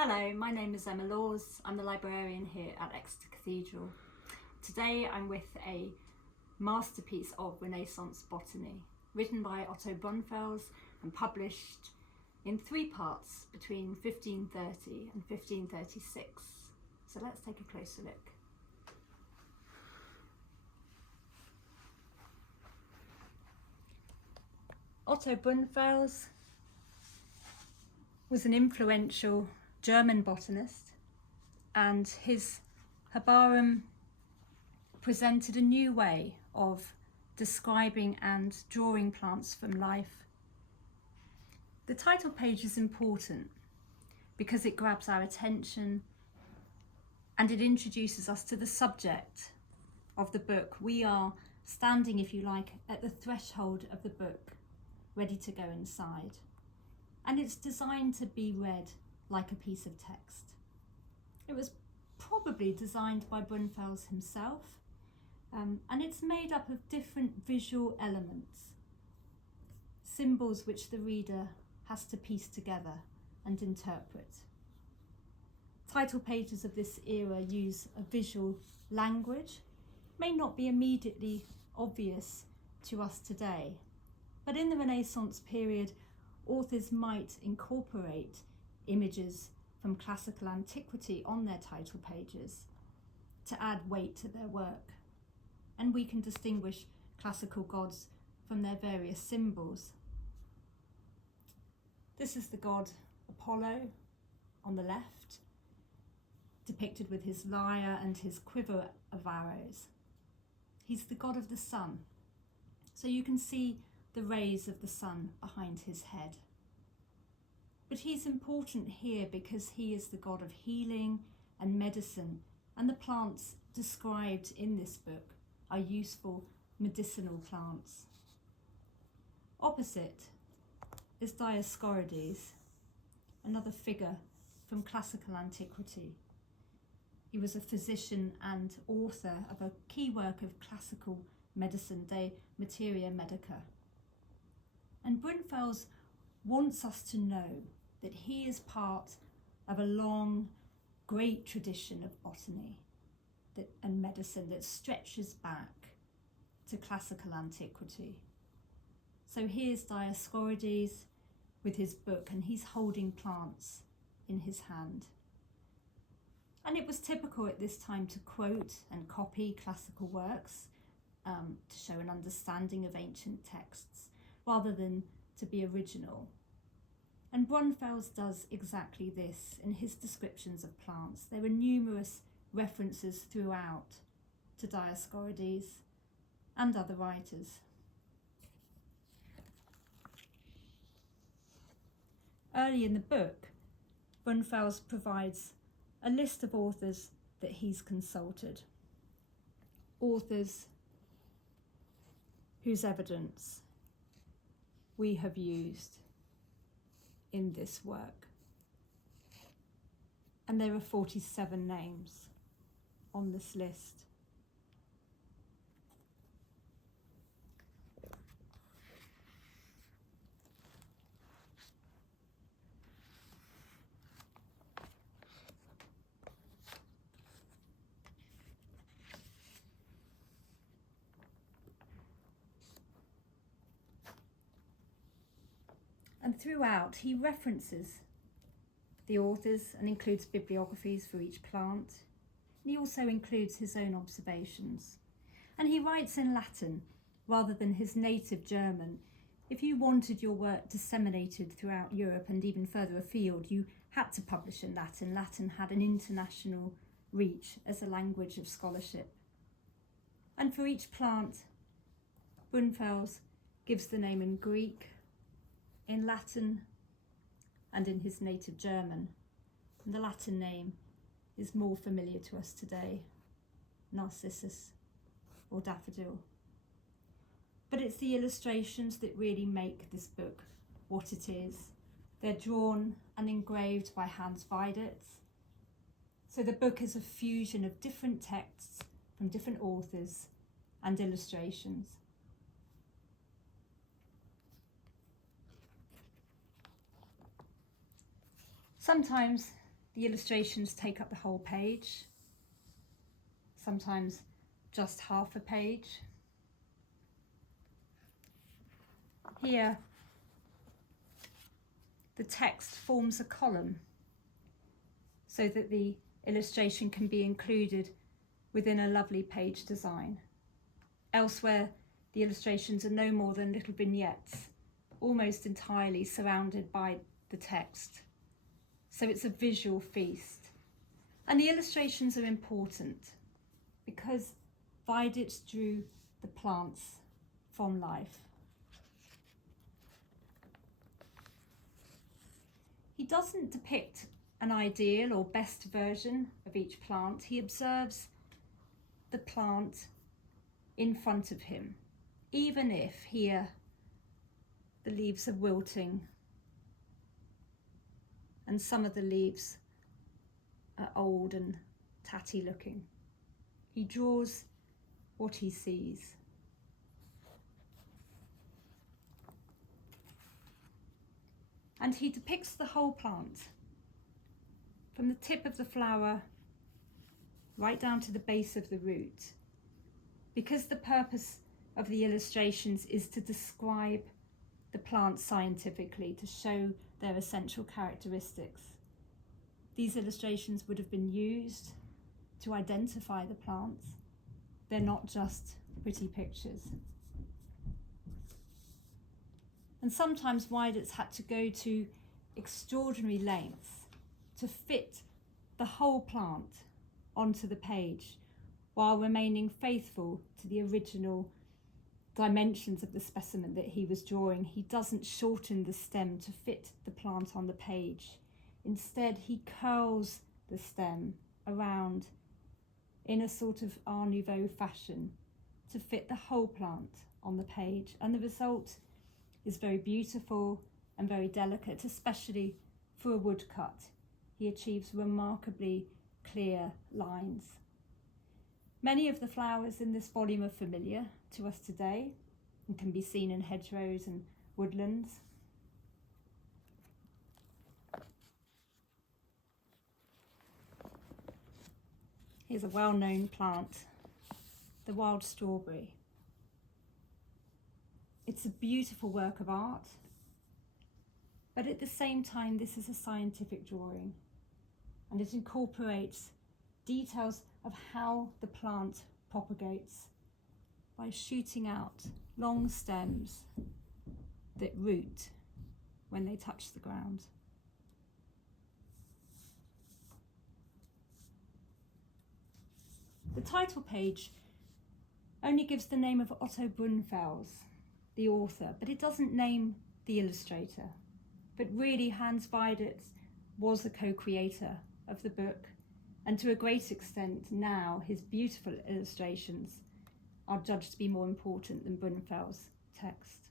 Hello, my name is Emma Laws. I'm the librarian here at Exeter Cathedral. Today I'm with a masterpiece of Renaissance botany, written by Otto Brunfels and published in 3 parts between 1530 and 1536. So let's take a closer look. Otto Brunfels was an influential German botanist, and his Herbarum presented a new way of describing and drawing plants from life. The title page is important because it grabs our attention and it introduces us to the subject of the book. We are standing, if you like, at the threshold of the book, ready to go inside. And it's designed to be read like a piece of text. It was probably designed by Brunfels himself, and it's made up of different visual elements, symbols which the reader has to piece together and interpret. Title pages of this era use a visual language, may not be immediately obvious to us today, but in the Renaissance period, authors might incorporate images from classical antiquity on their title pages to add weight to their work. And we can distinguish classical gods from their various symbols. This is the god Apollo on the left, depicted with his lyre and his quiver of arrows. He's the god of the sun, so you can see the rays of the sun behind his head. But he's important here because he is the god of healing and medicine, and the plants described in this book are useful medicinal plants. Opposite is Dioscorides, another figure from classical antiquity. He was a physician and author of a key work of classical medicine, De Materia Medica. And Brunfels wants us to know that he is part of a long, great tradition of botany and medicine that stretches back to classical antiquity. So here's Dioscorides with his book, and he's holding plants in his hand. And it was typical at this time to quote and copy classical works to show an understanding of ancient texts, rather than to be original. And Brunfels does exactly this in his descriptions of plants. There are numerous references throughout to Dioscorides and other writers. Early in the book, Brunfels provides a list of authors that he's consulted, authors whose evidence we have used in this work. And there are 47 names on this list. And throughout, he references the authors and includes bibliographies for each plant. And he also includes his own observations. And he writes in Latin rather than his native German. If you wanted your work disseminated throughout Europe and even further afield, you had to publish in Latin. Latin had an international reach as a language of scholarship. And for each plant, Brunfels gives the name in Greek, in Latin, and in his native German. And the Latin name is more familiar to us today, Narcissus or daffodil. But it's the illustrations that really make this book what it is. They're drawn and engraved by Hans Weidert. So the book is a fusion of different texts from different authors and illustrations. Sometimes the illustrations take up the whole page, sometimes just half a page. Here, the text forms a column so that the illustration can be included within a lovely page design. Elsewhere, the illustrations are no more than little vignettes, almost entirely surrounded by the text. So it's a visual feast. And the illustrations are important because Weiditz drew the plants from life. He doesn't depict an ideal or best version of each plant. He observes the plant in front of him, even if here the leaves are wilting and some of the leaves are old and tatty looking. He draws what he sees. And he depicts the whole plant, from the tip of the flower right down to the base of the root, because the purpose of the illustrations is to describe the plant scientifically, to show their essential characteristics. These illustrations would have been used to identify the plants. They're not just pretty pictures. And sometimes Weiditz had to go to extraordinary lengths to fit the whole plant onto the page while remaining faithful to the original dimensions of the specimen that he was drawing. He doesn't shorten the stem to fit the plant on the page. Instead, he curls the stem around in a sort of Art Nouveau fashion to fit the whole plant on the page. And the result is very beautiful and very delicate, especially for a woodcut. He achieves remarkably clear lines. Many of the flowers in this volume are familiar to us today and can be seen in hedgerows and woodlands. Here's a well-known plant, the wild strawberry. It's a beautiful work of art, but at the same time, this is a scientific drawing, and it incorporates details of how the plant propagates by shooting out long stems that root when they touch the ground. The title page only gives the name of Otto Brunfels, the author, but it doesn't name the illustrator. But really, Hans Weiditz was the co-creator of the book, and to a great extent now his beautiful illustrations are judged to be more important than Brunfels' text.